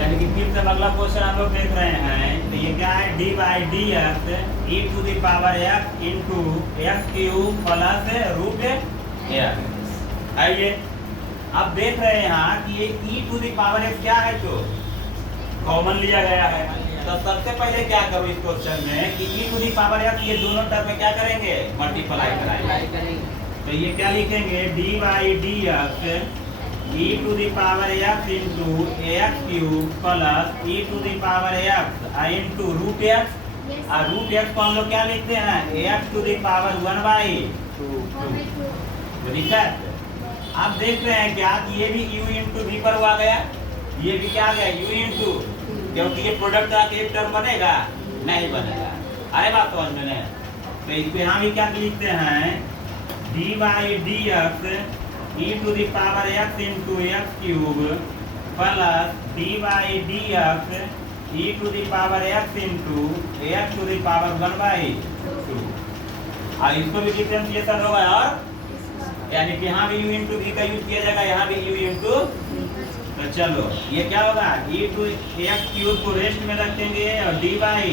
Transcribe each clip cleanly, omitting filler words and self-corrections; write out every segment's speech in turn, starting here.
यानी कि फिर से अगला क्वेश्चन हम लोग देख रहे हैं। तो ये क्या है, d by d x e to the power x into x cube plus root x. आइए अब देख रहे हैं यहाँ कि ये e to the power x क्या है, जो कॉमन लिया गया है। तो सबसे पहले क्या करो इस क्वेश्चन में कि ई टू द पावर एक्स ये दोनों टर्म में क्या करेंगे, मल्टीप्लाई कराएंगे। तो ये क्या लिखेंगे, d by d x e to the power x into x cube plus e to the power x into root x. और रूट एक्स को हम लोग क्या लिखते हैं, एक्स टू द पावर 1/2। लिखा है। आप देख रहे हैं क्या कि ये भी u इंटू v पर हुआ गया, ये भी क्या गया u इंटू, क्योंकि ये प्रोडक्ट का एक टर्म बनेगा, नहीं बनेगा। आए बात समझ में। तो इसको यहाँ भी क्या लिखते हैं, d by d x e to the power x into x cube plus d by d x e to the power x into x to the power 1/2। और इसको भी डिफरेंशिएशन होगा, और यानी कि यहाँ भी u इंटू v का यूज किया जाएगा, यहाँ भी u इंटू। तो चलो ये क्या होगा, e टू एक्स क्यूब को रेस्ट में रखेंगे और d by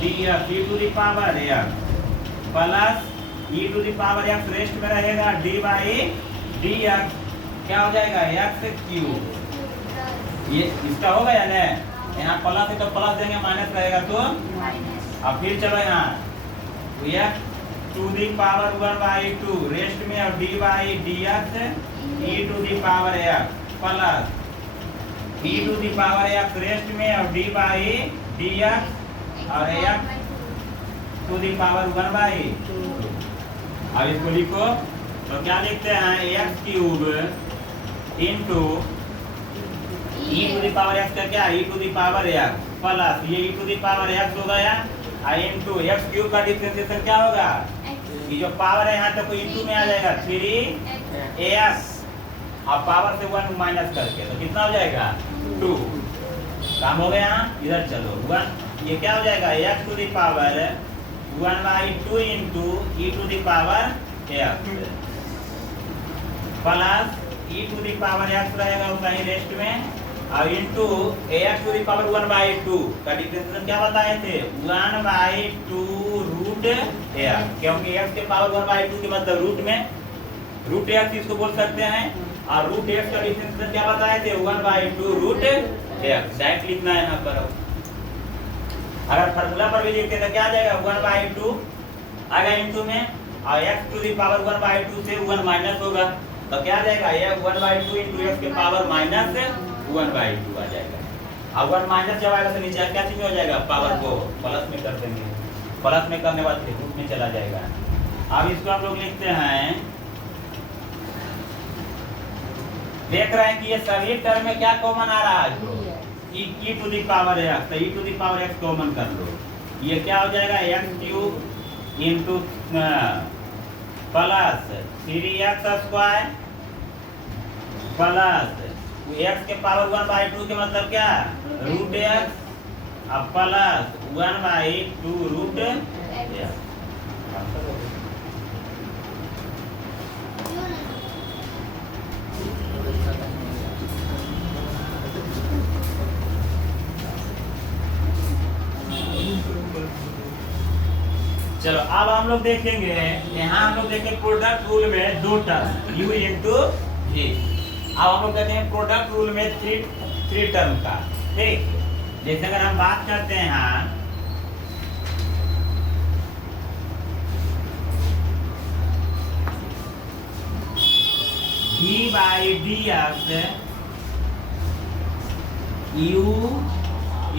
d x e to the power x plus e to the power x rest में रहेगा डी बाई डी एक्स, क्या हो जाएगा एक्स क्यूब। ये इसका होगा या नहीं, यहाँ प्लस है तो प्लस देंगे, माइनस रहेगा तो। अब फिर चलो यहाँ x to the power 1/2 rest में और d by d x e to the power x plus e to the power x rest में और डी बाई डी एक्स और एक्स टू दी पावर 1/2। अब इसको लिखो तो क्या लिखते हैं, x cube into e to the power x का क्या, e to the power x plus ये e to the power x हो गया और इंटू एक्स क्यूब का डिफरेंशिएशन क्या होगा, ये जो पावर है यहाँ तक इंटू में आ जाएगा 3x और पावर से 1 माइनस करके तो कितना हो जाएगा 2। काम हो गया। इधर चलो 1, ये क्या हो जाएगा x to the power 1/2 into e to the power x plus e to the power x रहेगा उसका ही रेस्ट में और into x to the power 1/2 का डिफरेंशिएशन क्या बताए थे, 1/2 रूट एक्स, क्योंकि एक्स के पावर 1/2 के मतलब रूट में रूट एक्स इसको बोल सकते हैं। और रूट एक्स का डिफरेंशिएशन क्या बताए थे, 1/2 रूट एक्स। डायरेक्ट लिखना है यहाँ पर। अगर फार्मूला पर भी लिखते तो क्या आ जाएगा 1/2 आएगा इंटू में और एक्स टू दी पावर 1/2 से 1 माइनस होगा तो क्या आ जाएगा, ये 1/2 इंटू एक्स के पावर माइनस 1/2 आ जाएगा। अब 1 माइनस जब आएगा तो नीचे क्या चीज हो जाएगा, पावर को प्लस में कर देंगे, प्लस में करने बाद रूट में चला जाएगा। अब इसको हम लोग लिखते हैं, देख रहे हैं कि ये सभी टर्म में क्या कॉमन आ रहा है, e to the power x, तो e to the power x common कर लो, ये क्या हो जाएगा x cube into plus 3x square plus x के पावर 1/2 के मतलब क्या रूट एक्स अब प्लस 1/2 रूट एक्स। चलो अब हम लोग देखेंगे, यहाँ हम लोग देखें प्रोडक्ट रूल में दो टर्म u इंटू v। अब हम लोग कहते हैं प्रोडक्ट रूल में थ्री टर्म का, ठीक। जैसे अगर हम बात करते हैं यहाँ d by d x u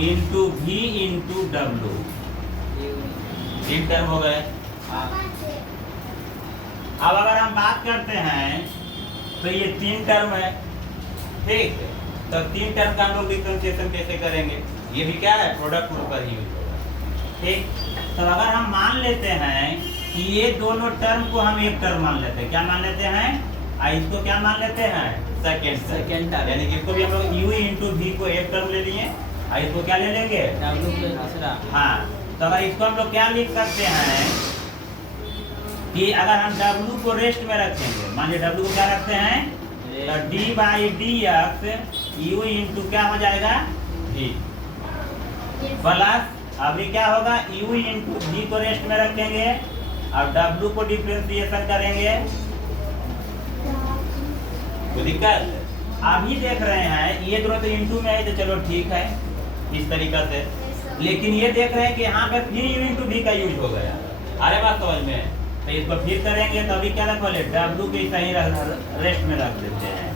into v into w, तीन टर्म हो गए। अब अगर हम बात करते हैं तो ये तीन टर्म है, ठीक। तो तीन टर्म का हम लोग डिफरेंशिएशन कैसे करेंगे, ये भी क्या है प्रोडक्ट रूल पर यूज होगा, ठीक। तो अगर हम मान लेते हैं कि ये दोनों टर्म को हम एक टर्म मान लेते हैं, क्या मान लेते हैं, इसको क्या मान लेते हैं सेकेंड टर्म, यानी कि इसको भी हम लोग u इंटू v को एक टर्म ले लिए और इसको क्या ले लेंगे हाँ। तो अगर इसको हम लोग क्या लिख सकते हैं कि अगर हम w को रेस्ट में रखेंगे, मान लीजिए w को क्या रखते हैं तो d by d x u into क्या हो जाएगा भी प्लस अभी क्या होगा u इंटू भी को रेस्ट में रखेंगे और w को डिफरेंशिएशन करेंगे। तो दिक्कत अभी देख रहे हैं ये दोनों तो इंटू में है तो चलो ठीक है इस तरीका से, लेकिन ये देख रहे हैं कि यहाँ पे फिर u इंटू भी का यूज हो गया। अरे बात समझ में, तो इसको फिर करेंगे तो अभी क्या रखो ले w के सही रेस्ट में रख देते हैं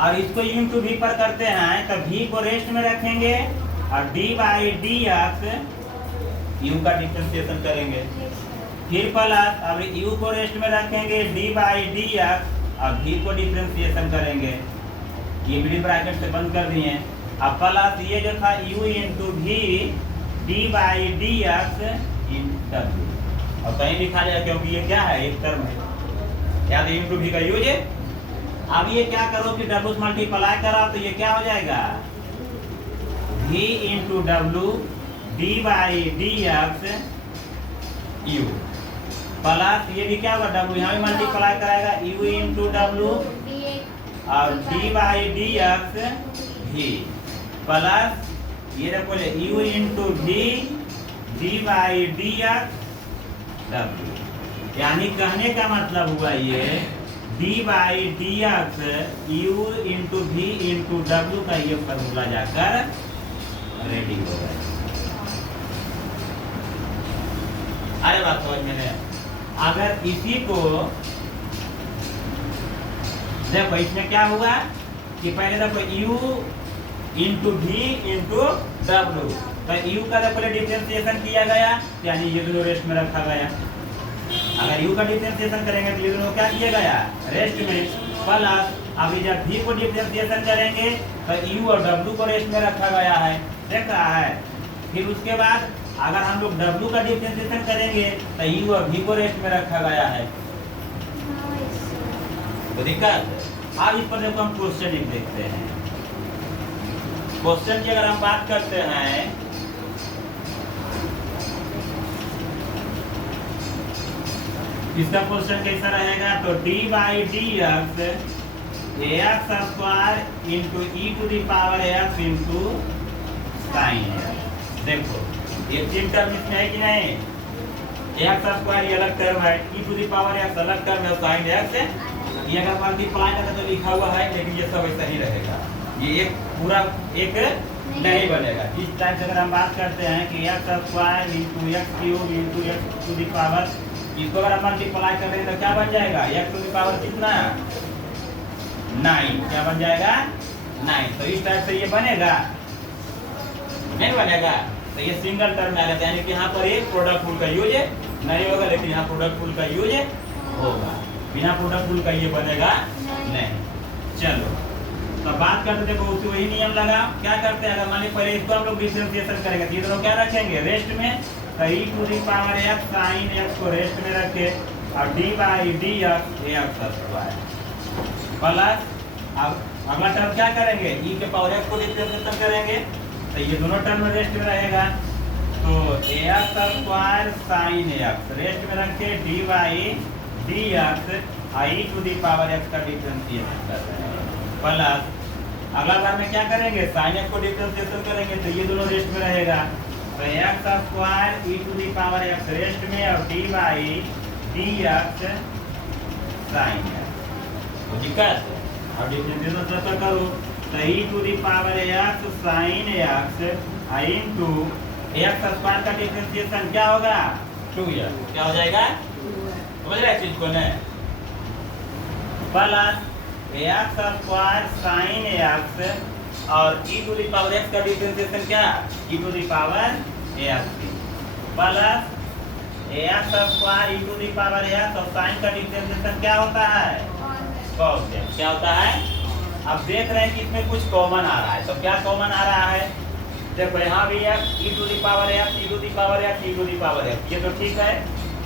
और इसको u इंटू भी पर करते हैं तो v को रेस्ट में रखेंगे और d बाई डी u का डिफरेंशिएशन करेंगे। फिर प्लस अब u को रेस्ट में रखेंगे d बाई डी और v को डिफरेंशिएशन करेंगे। ये मिडिल ब्रैकेट से बंद कर दिए। अब प्लस ये जो था u इंटू भी d by D in w और कहीं लिखा जाए क्योंकि ये क्या है एक टर्म है याद इंटू भी का यूज है। अब ये क्या करो कि w से मल्टीप्लाई करा तो ये क्या हो जाएगा v into W d by D u plus ये भी क्या होगा w यहाँ भी मल्टीप्लाई कराएगा u इंटू डब्ल्यू और d बाई डी भी प्लस ये देखो u इंटू भी d बाई डी w, यानी कहने का मतलब हुआ ये d by D u into भी इंटू w का ये फॉर्मूला जाकर रेडी हो गया। अरे बात समझ में, अगर इसी को देखो इसमें क्या हुआ कि पहले देखो u इंटू भी इंटू डब्ल्यू तो u का देखो डिफरेंशिएशन किया गया यानी ये दोनों रेस्ट में रखा गया। अगर u का डिफरेंशिएशन करेंगे तो ये दोनों क्या किया गया रेस्ट में। प्लस अभी जब v को डिफरेंशिएशन करेंगे तो u और w को रेस्ट में रखा गया है, देख रहा है। फिर उसके बाद अगर हम लोग w का डिफरेंशिएशन करेंगे तो u और v को रेस्ट में रखा गया है। तो दिक्कत अब इस पर देखो हम क्वेश्चन एक देखते हैं। क्वेश्चन की अगर हम बात करते हैं इसका क्वेश्चन कैसा रहेगा तो d by d x square into e to the power x into sine x. देखो ये तीन टर्म इसमें है कि नहीं, एक्स स्क्वायर ये अलग टर्म है, e to the power x अलग टर्म है, साइन एक्स है। ये अगर मल्टीप्लाई करते तो लिखा हुआ है लेकिन ये सब ऐसा ही रहेगा, ये एक पूरा एक नहीं बनेगा। इस टाइप से अगर हम बात करते हैं कि x square into x cube into x to the power, इसको अगर हम मल्टीप्लाई करेंगे तो क्या बन जाएगा एक्स टू दी पावर कितना 9, क्या बन जाएगा 9। तो इस टाइप से ये बनेगा नहीं बनेगा, तो ये सिंगल टर्म में आ जाता है यानी कि यहाँ पर एक प्रोडक्ट रूल का यूज नहीं होगा लेकिन यहाँ प्रोडक्ट रूल का यूज होगा। बिना प्रोडक्ट रूल का ये बनेगा नहीं। चलो तो बात करते थे बहुत वही नियम लगा, क्या करते हैं अगर मान लीजिए पहले इसको हम लोग डिफरेंशिएशन करेंगे तो ये दोनों क्या रखेंगे रेस्ट में, तो e to the power x sine x को रेस्ट में रखे और d by d x square plus अब अगला टर्म क्या करेंगे ई के पावर एक्स को डिफरेंशिएशन करेंगे तो ये दोनों टर्म रेस्ट में रहेगा। तो x square sine x rest में रखे d by d x e to the power x का डिफरेंशिएशन कर रहे हैं प्लस अगला बार में क्या करेंगे साइन एक्स को डिफरेंशिएशन करेंगे तो ये दोनों रेस्ट में रहेगा। तो x square e to the power x rest में और d by d x sine x. तो दिक्कत अब डिफरेंशिएशन तो करो तो e to the power x sine x into x square का डिफरेंशिएशन क्या होगा 2x, क्या हो जाएगा समझ रहे चीज को न plus x square sine x और e to the power x का डिफरेंशिएशन क्या e to the power x plus x square e to the power x और साइन का डिफरेंशिएशन क्या होता है cos x, क्या होता है। अब देख रहे हैं कि इसमें कुछ कॉमन आ रहा है, तो क्या कॉमन आ रहा है देखो यहाँ भी x e to the power x e to the power x e to the power x, ये तो ठीक है।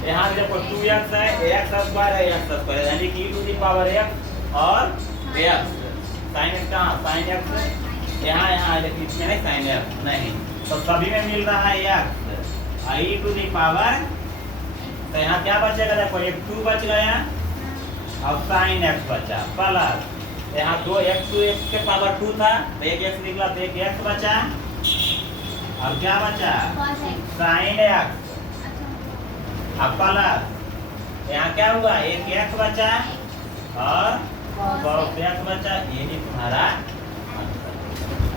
यहाँ भी देखो 2x है x स्क्वायर है x स्क्वायर यानी कि ई टू दी पावर x और x साइन x कहाँ साइन x यहाँ लेकिन इसमें नहीं साइन x नहीं, तो सभी में मिल रहा है x e to the power. तो यहाँ क्या बचेगा देखो एक 2 बच गया और साइन x बचा प्लस यहाँ 2x के पावर 2 था, तो एक x निकला, तो एक x बचा, और क्या बचा, sin x, अब प्लस यहाँ क्या हुआ, एक x बचा और cos x बचा। ये भी तुम्हारा आंसर।